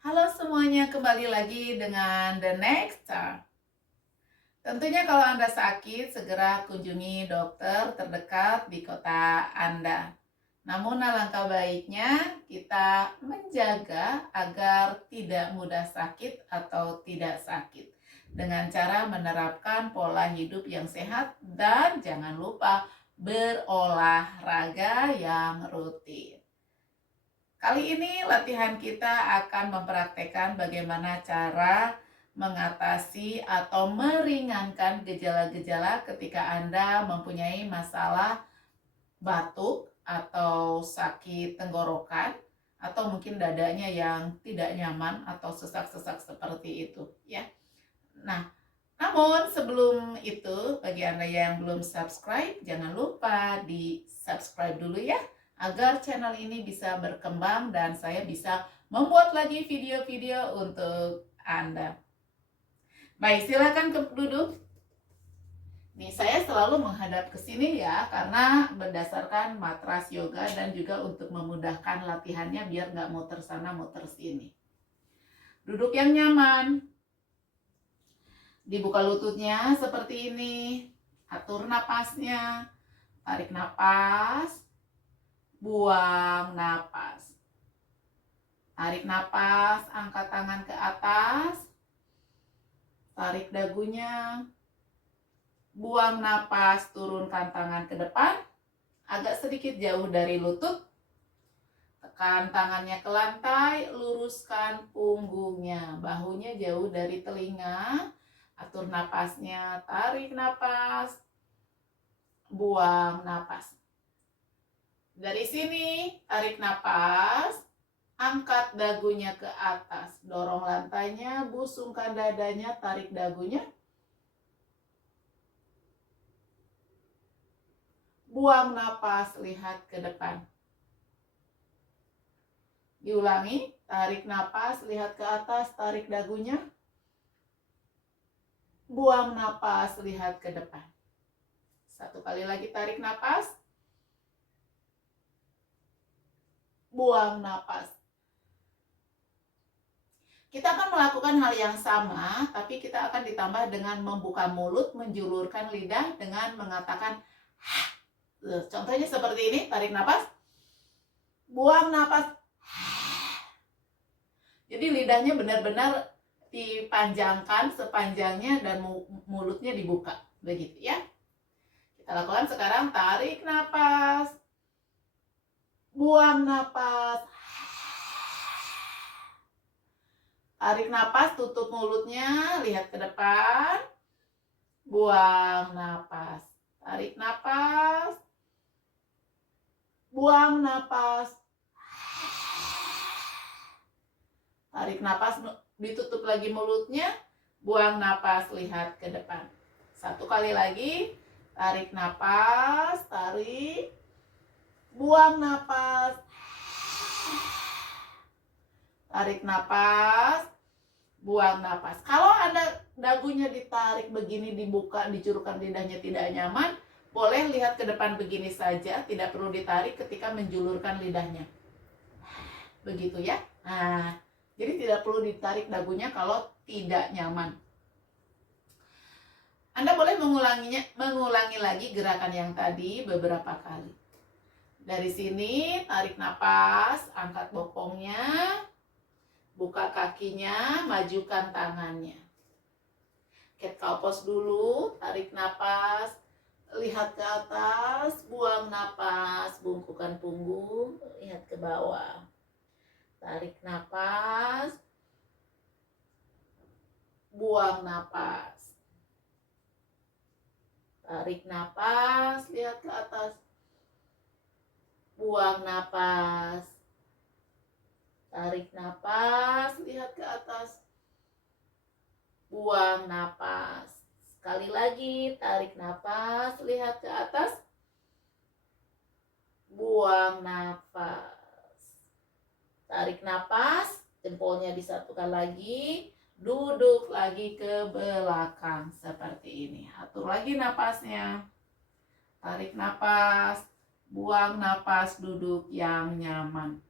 Halo semuanya, kembali lagi dengan The Next Time. Tentunya kalau Anda sakit, segera kunjungi dokter terdekat di kota Anda. Namun alangkah baiknya kita menjaga agar tidak mudah sakit atau tidak sakit dengan cara menerapkan pola hidup yang sehat dan jangan lupa berolahraga yang rutin. Kali ini latihan kita akan mempraktekkan bagaimana cara mengatasi atau meringankan gejala-gejala ketika Anda mempunyai masalah batuk atau sakit tenggorokan atau mungkin dadanya yang tidak nyaman atau sesak-sesak seperti itu ya. Nah, namun sebelum itu, bagi Anda yang belum subscribe, jangan lupa di subscribe dulu ya, agar channel ini bisa berkembang dan saya bisa membuat lagi video-video untuk Anda. Baik, silakan duduk. Nih, saya selalu menghadap ke sini ya, karena berdasarkan matras yoga dan juga untuk memudahkan latihannya biar nggak muter sana muter sini. Duduk yang nyaman. Dibuka lututnya seperti ini. Atur napasnya. Tarik napas. Buang napas. Tarik napas, angkat tangan ke atas. Tarik dagunya. Buang napas, turunkan tangan ke depan. Agak sedikit jauh dari lutut. Tekan tangannya ke lantai, luruskan punggungnya. Bahunya jauh dari telinga. Atur napasnya, tarik napas, buang napas. Dari sini, tarik napas, angkat dagunya ke atas, dorong lantainya, busungkan dadanya, tarik dagunya. Buang napas, lihat ke depan. Diulangi, tarik napas, lihat ke atas, tarik dagunya. Buang napas, lihat ke depan. Satu kali lagi tarik napas. Buang napas. Kita akan melakukan hal yang sama, tapi kita akan ditambah dengan membuka mulut, menjulurkan lidah dengan mengatakan hah. Contohnya seperti ini, tarik napas. Buang napas. Jadi lidahnya benar-benar dipanjangkan sepanjangnya dan mulutnya dibuka. Begitu ya. Kita lakukan sekarang, tarik napas. Buang napas. Tarik napas, tutup mulutnya, lihat ke depan. Buang napas. Tarik napas. Buang napas. Tarik napas, ditutup lagi mulutnya. Buang napas, lihat ke depan. Satu kali lagi. Tarik napas, tarik. Buang napas. Tarik napas, buang napas. Kalau Anda dagunya ditarik begini, dibuka, dicurukkan lidahnya tidak nyaman, boleh lihat ke depan begini saja, tidak perlu ditarik ketika menjulurkan lidahnya. Begitu ya. Nah, jadi tidak perlu ditarik dagunya kalau tidak nyaman. Anda boleh mengulangi lagi gerakan yang tadi beberapa kali. Dari sini, tarik napas, angkat bokongnya, buka kakinya, majukan tangannya. Cat cow pose dulu, tarik napas, lihat ke atas, buang napas, bungkukan punggung, lihat ke bawah. Tarik napas, buang napas. Tarik napas, lihat ke atas, buang napas. Tarik napas, lihat ke atas, buang napas. Sekali lagi, tarik napas, lihat ke atas, buang napas. Tarik napas, jempolnya disatukan lagi, duduk lagi ke belakang seperti ini. Atur lagi napasnya. Tarik napas, buang napas, duduk yang nyaman.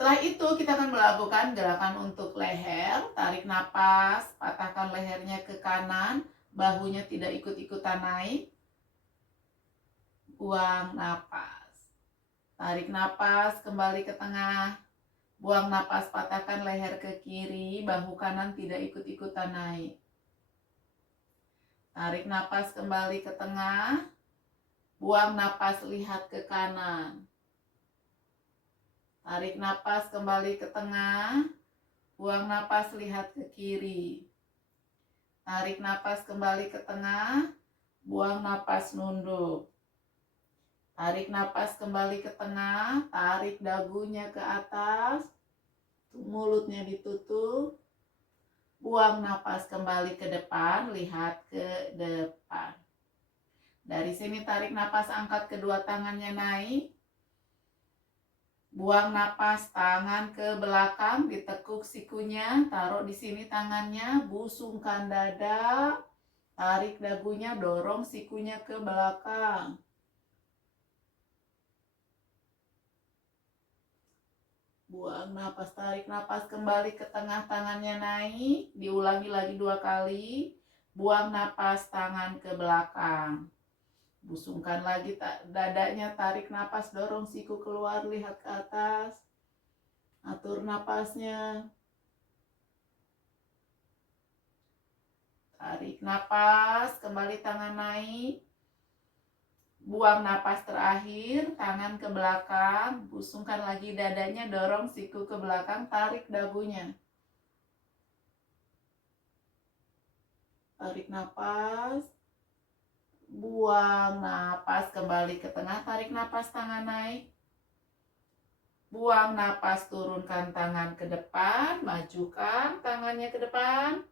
Setelah itu kita akan melakukan gerakan untuk leher. Tarik napas, patahkan lehernya ke kanan, bahunya tidak ikut-ikutan naik. Buang napas. Tarik napas, kembali ke tengah. Buang napas, patahkan leher ke kiri, bahu kanan tidak ikut-ikutan naik. Tarik napas, kembali ke tengah. Buang napas, lihat ke kanan. Tarik napas, kembali ke tengah. Buang napas, lihat ke kiri. Tarik napas, kembali ke tengah. Buang napas, nunduk. Tarik napas, kembali ke tengah. Tarik dagunya ke atas. Mulutnya ditutup. Buang napas, kembali ke depan. Lihat ke depan. Dari sini tarik napas, angkat kedua tangannya naik. Buang napas, tangan ke belakang, ditekuk sikunya, taruh di sini tangannya, busungkan dada, tarik dagunya, dorong sikunya ke belakang. Buang napas, tarik napas, kembali ke tengah, tangannya naik, diulangi lagi 2 kali. Buang napas, tangan ke belakang. Busungkan lagi dadanya, tarik napas, dorong siku keluar, lihat ke atas. Atur napasnya. Tarik napas, kembali tangan naik. Buang napas terakhir, tangan ke belakang. Busungkan lagi dadanya, dorong siku ke belakang, tarik dagunya. Tarik napas. Buang napas, kembali ke tengah, tarik napas, tangan naik. Buang napas, turunkan tangan ke depan, majukan tangannya ke depan.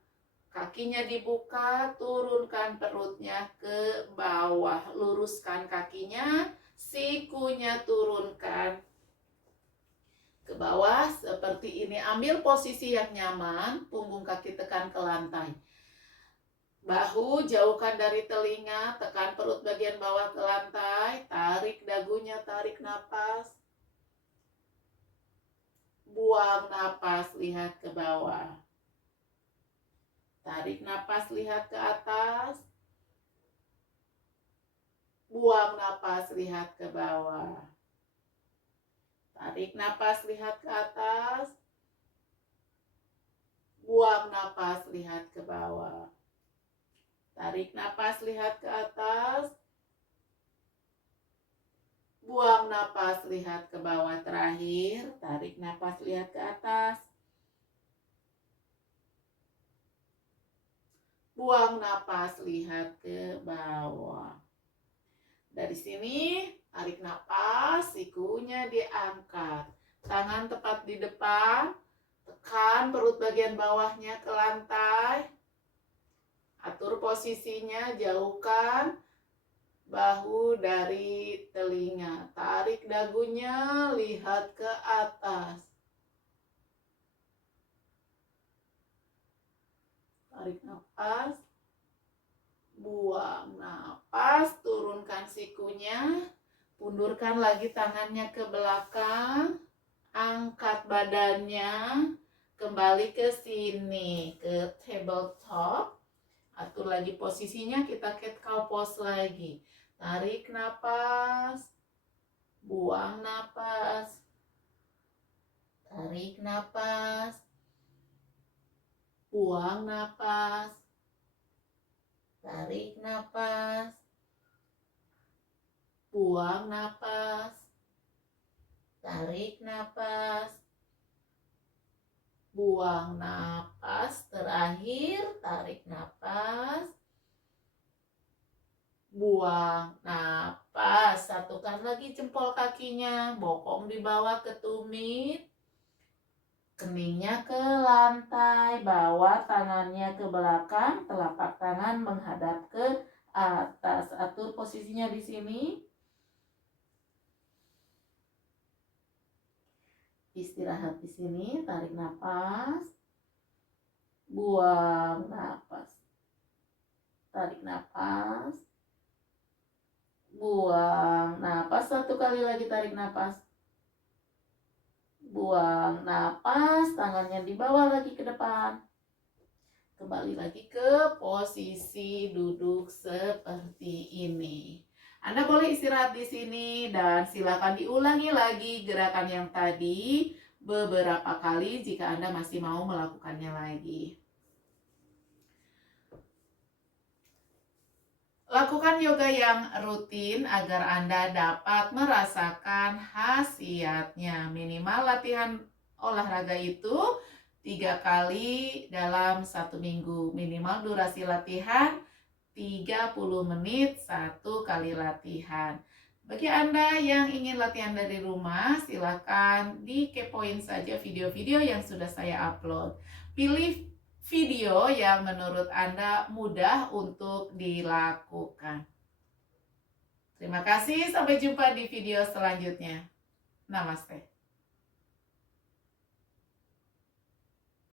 Kakinya dibuka, turunkan perutnya ke bawah. Luruskan kakinya, sikunya turunkan ke bawah seperti ini. Ambil posisi yang nyaman, punggung kaki tekan ke lantai. Bahu jauhkan dari telinga, tekan perut bagian bawah ke lantai, tarik dagunya, tarik napas. Buang napas, lihat ke bawah. Tarik napas, lihat ke atas. Buang napas, lihat ke bawah. Tarik napas, lihat ke atas. Buang napas, lihat ke bawah. Tarik napas, lihat ke atas. Buang napas, lihat ke bawah. Terakhir, tarik napas, lihat ke atas. Buang napas, lihat ke bawah. Dari sini, tarik napas, sikunya diangkat. Tangan tepat di depan, tekan perut bagian bawahnya ke lantai. Atur posisinya, jauhkan bahu dari telinga. Tarik dagunya, lihat ke atas. Tarik napas. Buang napas, turunkan sikunya. Pundurkan lagi tangannya ke belakang. Angkat badannya. Kembali ke sini, ke tabletop. Atur lagi posisinya, kita cat cow pose lagi. Tarik napas, buang napas, tarik napas, buang napas, tarik napas, buang napas, tarik napas, buang napas. Terakhir, tarik napas, buang napas. Satukan lagi jempol kakinya, bokong di bawah ke tumit, keningnya ke lantai, bawa tangannya ke belakang, telapak tangan menghadap ke atas. Atur posisinya di sini. Istirahat di sini, tarik napas, buang napas, tarik napas, buang napas. 1 kali lagi tarik napas, buang napas, tangannya dibawa lagi ke depan. Kembali lagi ke posisi duduk seperti ini. Anda boleh istirahat di sini dan silakan diulangi lagi gerakan yang tadi beberapa kali jika Anda masih mau melakukannya lagi. Lakukan yoga yang rutin agar Anda dapat merasakan khasiatnya. Minimal latihan olahraga itu 3 kali dalam 1 minggu. Minimal durasi latihan 30 menit 1 kali latihan. Bagi Anda yang ingin latihan dari rumah, silakan dikepoin saja video-video yang sudah saya upload. Pilih video yang menurut Anda mudah untuk dilakukan. Terima kasih, sampai jumpa di video selanjutnya. Namaste.